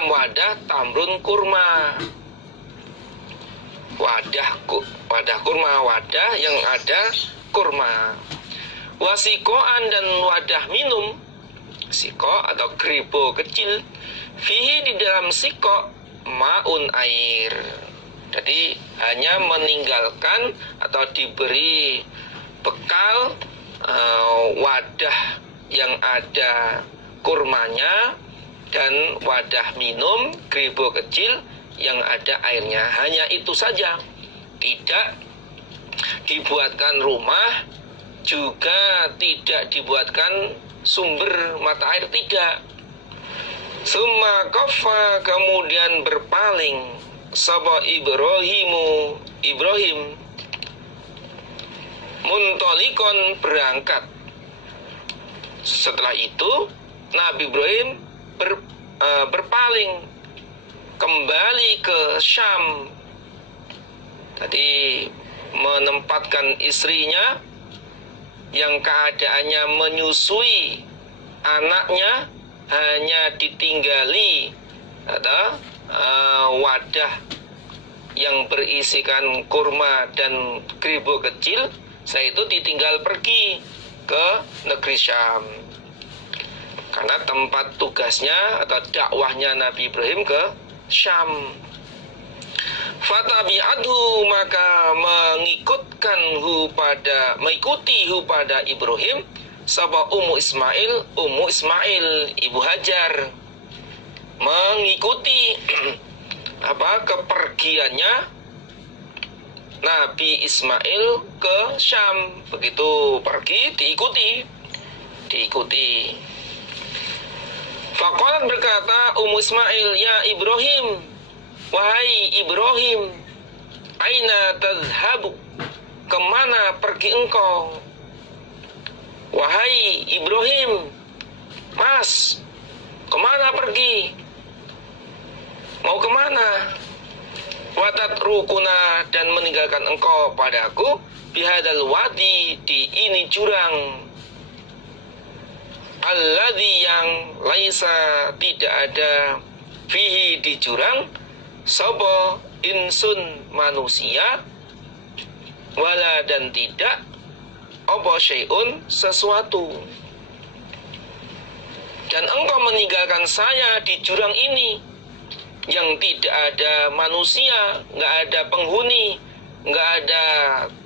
dalam wadah tamrun kurma. Wadah kurma, wadah yang ada kurma. Wasikoan dan wadah minum, siko atau kribo kecil, fihi di dalam siko maun air. Jadi hanya meninggalkan atau diberi bekal wadah yang ada kurmanya dan wadah minum kribo kecil yang ada airnya. Hanya itu saja, tidak dibuatkan rumah, juga tidak dibuatkan sumber mata air, tidak. Summa qafa, kemudian berpaling sapa Ibrahim muntolikon, berangkat. Setelah itu Nabi Ibrahim berpaling kembali ke Syam. Tadi menempatkan istrinya yang keadaannya menyusui anaknya, hanya ditinggali wadah yang berisikan kurma dan kribo kecil. Saya itu ditinggal pergi ke negeri Syam, karena tempat tugasnya atau dakwahnya Nabi Ibrahim ke Syam. Fatabi'adhu, maka mengikuti pada Ibrahim sapa Ummu Ismail ibu Hajar, mengikuti kepergiannya Nabi Ismail ke Syam. Begitu pergi diikuti. Faqalat, berkata Ummu Ismail, ya Ibrahim, wahai Ibrahim, aina tadhhabu, kemana pergi engkau? Wahai Ibrahim, Mas, kemana pergi? Mau kemana? Watat rukuna, dan meninggalkan engkau padaku, bihadal wadi, di ini jurang, alladzi, yang laisa, tidak ada, fihi, di jurang, sapa insun, manusia, wala, dan tidak, apa syai'un, sesuatu. Dan engkau meninggalkan saya di jurang ini yang tidak ada manusia, nggak ada penghuni, nggak ada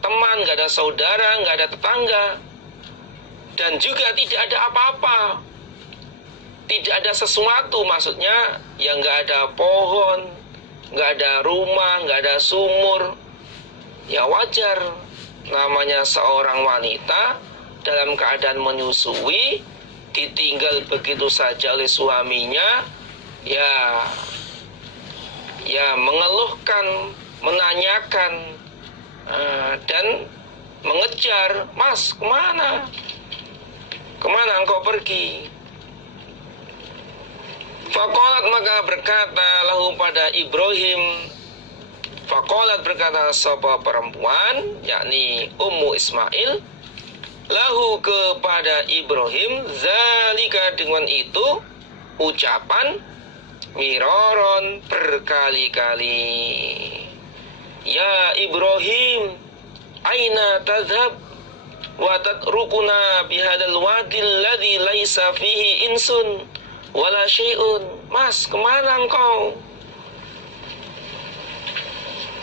teman, nggak ada saudara, nggak ada tetangga, dan juga tidak ada apa-apa, tidak ada sesuatu, maksudnya yang nggak ada pohon, nggak ada rumah, nggak ada sumur. Ya wajar, namanya seorang wanita dalam keadaan menyusui, ditinggal begitu saja oleh suaminya, ya mengeluhkan, menanyakan, dan mengejar, Mas, kemana engkau pergi? Faqalat, maka berkata lahu pada Ibrahim, faqalat, berkata sapa perempuan, yakni Ummu Ismail, lahu, kepada Ibrahim, zalika, dengan itu, ucapan, miroron, berkali-kali, ya Ibrahim, aina tadhhab wa tatrukuna bihadal wadil ladzi laisa fihi insun wala syai'un. Mas, kemana engkau?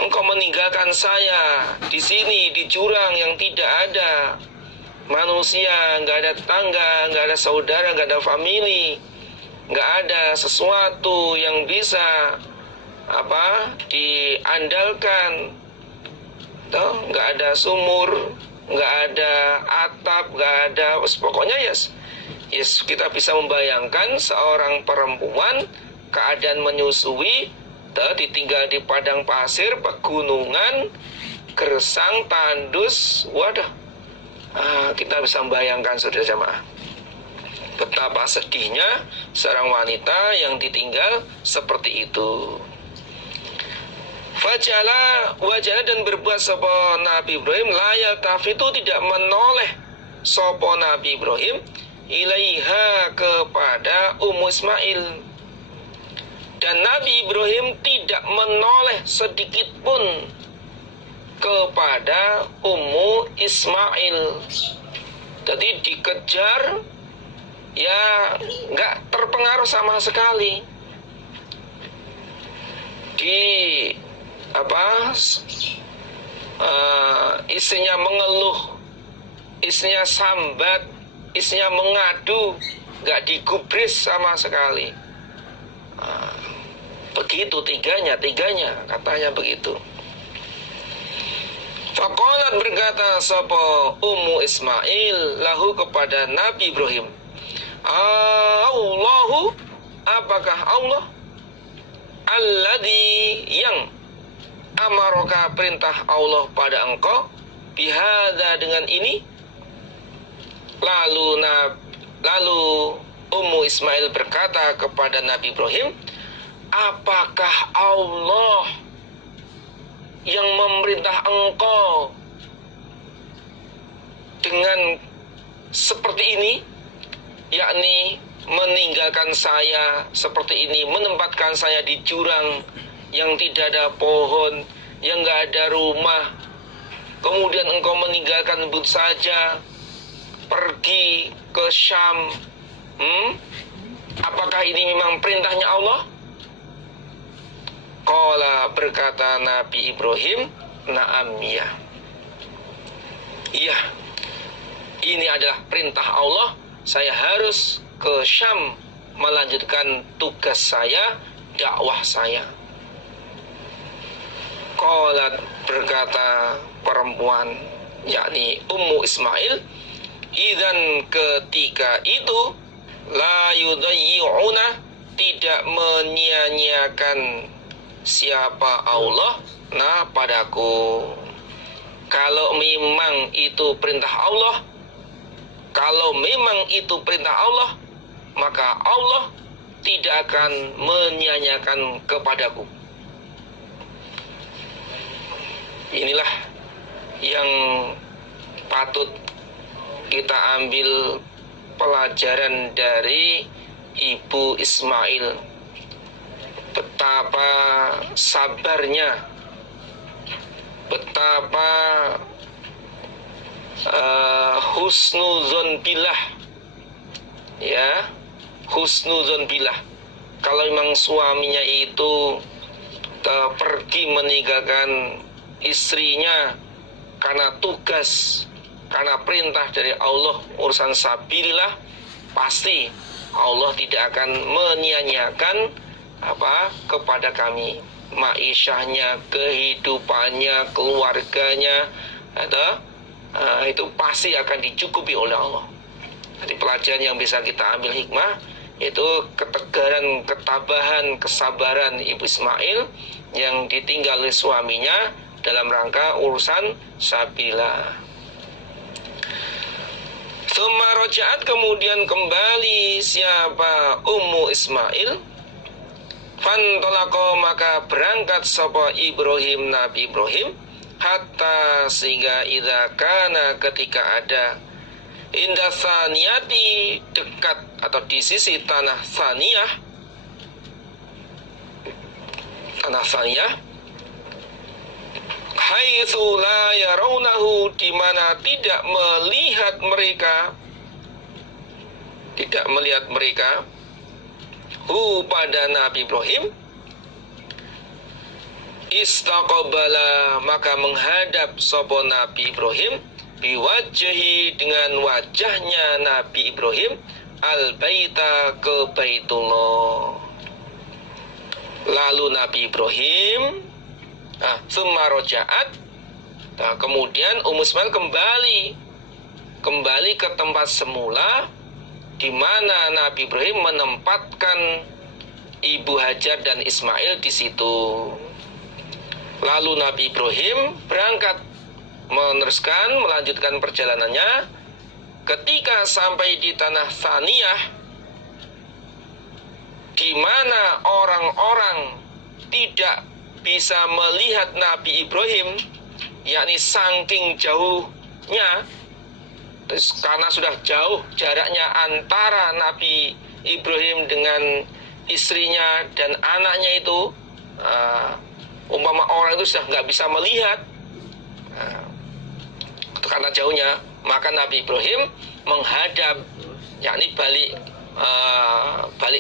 Engkau meninggalkan saya di sini, di jurang yang tidak ada manusia, nggak ada tetangga, nggak ada saudara, nggak ada famili, nggak ada sesuatu yang bisa diandalkan, nggak ada sumur, nggak ada atap, nggak ada, pokoknya yes, kita bisa membayangkan seorang perempuan keadaan menyusui, ditinggal di padang pasir, pegunungan, gersang, tandus, wadah, kita bisa membayangkan, saudara jamaah, betapa sedihnya seorang wanita yang ditinggal seperti itu. Wajala, dan berbuat sapa Nabi Ibrahim, layal tafitu, tidak menoleh sapa Nabi Ibrahim, ilaiha, kepada Ummu Ismail. Dan Nabi Ibrahim tidak menoleh sedikit pun kepada Ummu Ismail. Jadi dikejar, ya nggak terpengaruh sama sekali. Istrinya mengeluh, istrinya sambat, istrinya mengadu, nggak digubris sama sekali. Begitu tiganya katanya begitu. Faqalat, berkata sapa Ummu Ismail lahu kepada Nabi Ibrahim, Allahu, apakah Allah alladzi yang amaraka, perintah Allah pada engkau, bihada, dengan ini. Lalu Ummu Ismail berkata kepada Nabi Ibrahim, apakah Allah yang memerintah engkau dengan seperti ini, yakni meninggalkan saya seperti ini, menempatkan saya di jurang yang tidak ada pohon, yang nggak ada rumah, kemudian engkau meninggalkan begitu saja, pergi ke Syam. Apakah ini memang perintahnya Allah? Qala, berkata Nabi Ibrahim, na'am, ya. Iya, ini adalah perintah Allah. Saya harus ke Syam melanjutkan tugas saya, dakwah saya. Qalat, berkata perempuan, yakni Ummu Ismail, idzan, ketika itu, la yudayyi'una, tidak menyia-nyiakan siapa Allah padaku. Kalau memang itu perintah Allah, maka Allah tidak akan menyia-nyiakan kepadaku. Inilah yang patut kita ambil pelajaran dari Ibu Ismail. Betapa sabarnya, betapa husnuzon billah, ya, husnuzon billah. Kalau memang suaminya itu pergi meninggalkan istrinya karena tugas, karena perintah dari Allah, urusan sabilillah, pasti Allah tidak akan menyia-nyiakan kepada kami, ma'isyahnya, kehidupannya, keluarganya, itu pasti akan dicukupi oleh Allah. Jadi pelajaran yang bisa kita ambil hikmah itu ketegaran, ketabahan, kesabaran Ibu Ismail yang ditinggal oleh suaminya dalam rangka urusan sabila. Tsumma raja'at, kemudian kembali siapa Ummu Ismail. Fantolako, maka berangkat sapa Ibrahim, Nabi Ibrahim, hatta, sehingga idza kana, ketika ada, inda tsaniyati, dekat atau di sisi tanah Tsaniyah, haitsu la yarawnahu, di mana tidak melihat mereka hu, pada Nabi Ibrahim. Istaqbala, maka menghadap sapa Nabi Ibrahim, biwajhi, dengan wajahnya Nabi Ibrahim, al-baita, ke Baitullah. Lalu Nabi Ibrahim tsumma raja'at, kemudian Ummu Ismail kembali ke tempat semula di mana Nabi Ibrahim menempatkan Ibu Hajar dan Ismail di situ. Lalu Nabi Ibrahim berangkat melanjutkan perjalanannya. Ketika sampai di tanah Tsaniyah, di mana orang-orang tidak bisa melihat Nabi Ibrahim, yakni saking jauhnya, karena sudah jauh jaraknya antara Nabi Ibrahim dengan istrinya dan anaknya itu umpama orang itu sudah nggak bisa melihat karena jauhnya, maka Nabi Ibrahim menghadap, yakni balik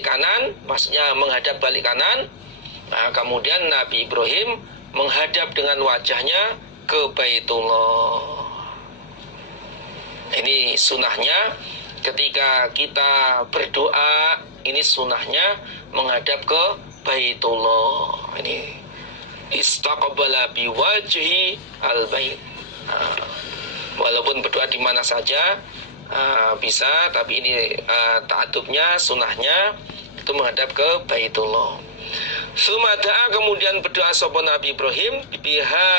kanan, maksudnya menghadap balik kanan. Kemudian Nabi Ibrahim menghadap dengan wajahnya ke Baitullah. Ini sunnahnya ketika kita berdoa, ini sunnahnya menghadap ke Baitullah. Ini istaqbala biwajhi al-bait. Walaupun berdoa di mana saja bisa, tapi ini ta'adubnya, sunnahnya itu menghadap ke Baitullah. Sumada'a, kemudian berdoa sapa Nabi Ibrahim biha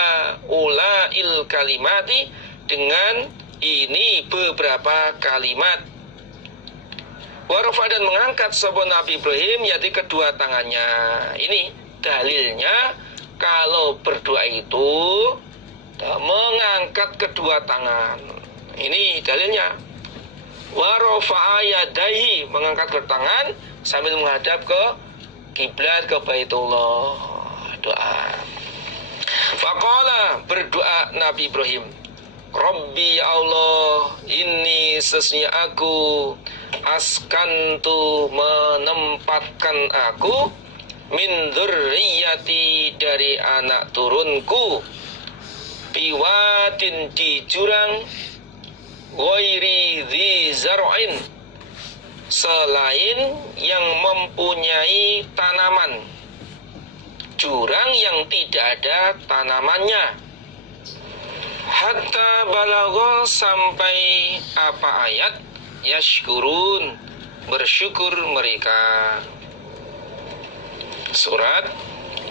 ulail kalimati, dengan ini beberapa kalimat. Warafa, dan mengangkat sapa Nabi Ibrahim yaitu kedua tangannya. Ini dalilnya kalau berdoa itu mengangkat kedua tangan. Ini dalilnya. Warafa yadaihi, mengangkat kedua tangan sambil menghadap ke kiblat, ke Baitullah. Doa. Faqala, berdoa Nabi Ibrahim, Rabbi, ya Allah, ini sesungguhnya aku askantu, menempatkan aku, min dzurriyyati, dari anak turunku, biwadin, di jurang, ghairi dzi zar'in, selain yang mempunyai tanaman, jurang yang tidak ada tanamannya. Hatta balagha, sampai apa ayat, yashkurun, bersyukur mereka. Surat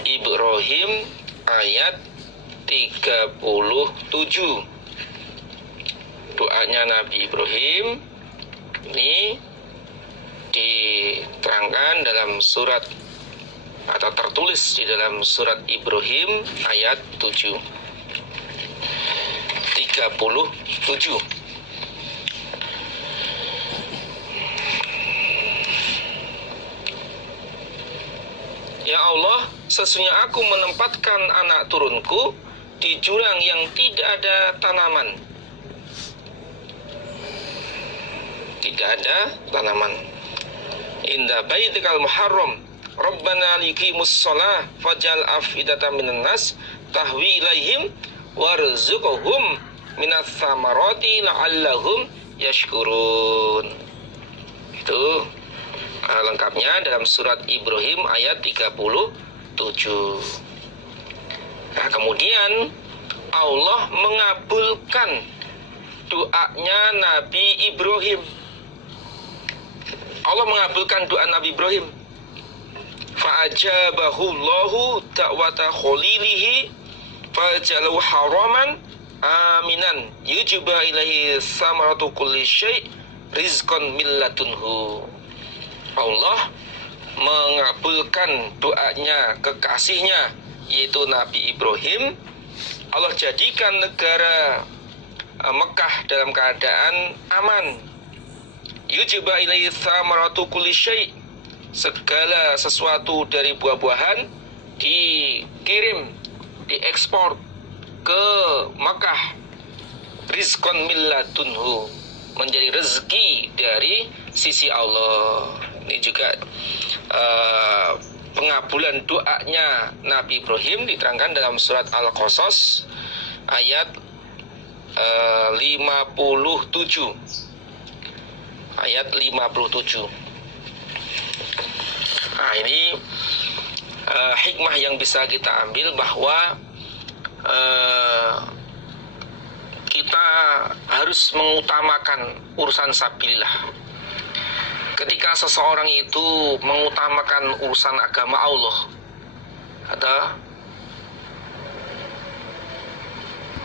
Ibrahim ayat 37. Doanya Nabi Ibrahim ini diterangkan dalam surat, atau tertulis di dalam surat Ibrahim ayat 37. Ya Allah, sesungguhnya aku menempatkan anak turunku di jurang yang tidak ada tanaman. Tidak ada tanaman. Inda baitikal muharram, Rabbana liqimus shalah faj'al afidatan minan nas tahwi ilaihim warzuqhum minats tsamarati la'allahum yashkurun. Itu lengkapnya dalam surat Ibrahim ayat 37. Nah, kemudian Allah mengabulkan doanya Nabi Ibrahim. Allah mengabulkan doa Nabi Ibrahim. Fa'ajabahu Allahu da'wata khalilihi fajalahu haraman aminan yujba ilaihi samaratu kulli syai' rizqan min ladunhu. Allah mengabulkan doanya kekasihnya yaitu Nabi Ibrahim. Allah jadikan negara Mekah dalam keadaan aman. Yujba ilaihi samaratu kulli syai', segala sesuatu dari buah-buahan dikirim, diekspor ke Makkah. Rizqan min ladunhu, menjadi rezeki dari sisi Allah. Ini juga pengabulan doanya Nabi Ibrahim diterangkan dalam surat Al-Qasas ayat 57. Ayat 57. Nah, ini hikmah yang bisa kita ambil bahwa kita harus mengutamakan urusan sabilillah. Ketika seseorang itu mengutamakan urusan agama Allah, atau